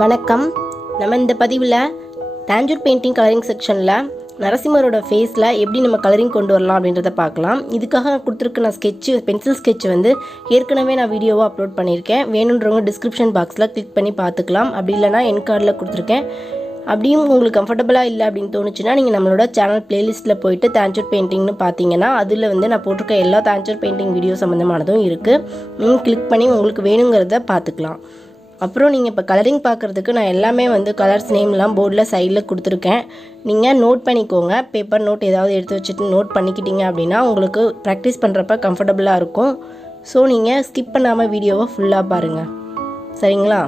வணக்கம். நம்ம இந்த பதிவில் Tanjore Painting Coloring செக்ஷனில் நரசிம்மரோட ஃபேஸில் எப்படி நம்ம கலரிங் கொண்டு வரலாம் அப்படின்றத பார்க்கலாம். இதுக்காக கொடுத்துருக்க நான் பென்சில் ஸ்கெட்ச் வந்து ஏற்கனவே நான் வீடியோவாக அப்லோட் பண்ணியிருக்கேன். வேணுன்றவங்க டிஸ்கிரிப்ஷன் பாக்ஸில் கிளிக் பண்ணி பார்த்துக்கலாம். அப்படி இல்லைனா என் கார்டில் கொடுத்துருக்கேன். அப்படியும் உங்களுக்கு கம்ஃபர்டபுளாக இல்லை அப்படின்னு தோணுச்சுன்னா நீங்கள் நம்மளோட சேனல் பிளேலிஸ்ட்டில் போயிட்டு Tanjore பெயிண்டிங்னு பார்த்தீங்கன்னா அதில் வந்து நான் போட்டிருக்க எல்லா Tanjore பெயிண்டிங் வீடியோ சம்மந்தமானதும் இருக்குது. நீங்கள் கிளிக் பண்ணி உங்களுக்கு வேணுங்கிறத பார்த்துக்கலாம். அப்புறம் நீங்கள் இப்போ கலரிங் பார்க்குறதுக்கு நான் எல்லாமே வந்து கலர்ஸ் நேம்லாம் போர்டில் சைடில் கொடுத்துருக்கேன். நீங்கள் நோட் பண்ணிக்கோங்க. பேப்பர் நோட் ஏதாவது எடுத்து வச்சுட்டு நோட் பண்ணிக்கிட்டீங்க அப்படின்னா உங்களுக்கு ப்ராக்டிஸ் பண்ணுறப்ப கம்ஃபர்டபுளாக இருக்கும். ஸோ நீங்கள் ஸ்கிப் பண்ணாமல் வீடியோவை ஃபுல்லாக பாருங்கள். சரிங்களா?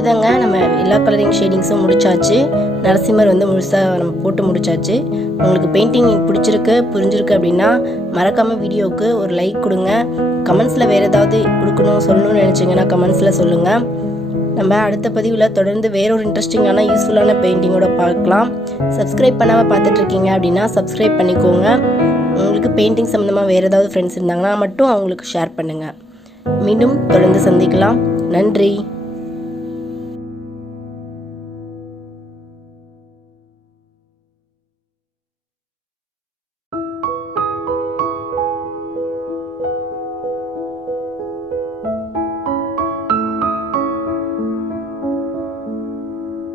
அவ்வளோதாங்க. நம்ம எல்லா கலரிங் ஷேடிங்ஸும் முடிச்சாச்சு. நரசிம்மர் வந்து முழுசாக நம்ம போட்டு முடிச்சாச்சு. உங்களுக்கு பெயிண்டிங் பிடிச்சிருக்கு புரிஞ்சிருக்கு அப்படின்னா மறக்காமல் வீடியோவுக்கு ஒரு லைக் கொடுங்க. கமெண்ட்ஸில் வேறு ஏதாவது கொடுக்கணும் சொல்லணும்னு நினச்சிங்கன்னா கமெண்ட்ஸில் சொல்லுங்கள். நம்ம அடுத்த பதிவில் தொடர்ந்து வேறொரு இன்ட்ரெஸ்டிங்கான யூஸ்ஃபுல்லான பெயிண்டிங்கோட பார்க்கலாம். சப்ஸ்கிரைப் பண்ணாமல் பார்த்துட்ருக்கீங்க அப்படின்னா சப்ஸ்கிரைப் பண்ணிக்கோங்க. உங்களுக்கு பெயிண்டிங் சம்மந்தமாக வேறு ஏதாவது ஃப்ரெண்ட்ஸ் இருந்தாங்கன்னா மட்டும் அவங்களுக்கு ஷேர் பண்ணுங்கள். மீண்டும் தொடர்ந்து சந்திக்கலாம். நன்றி.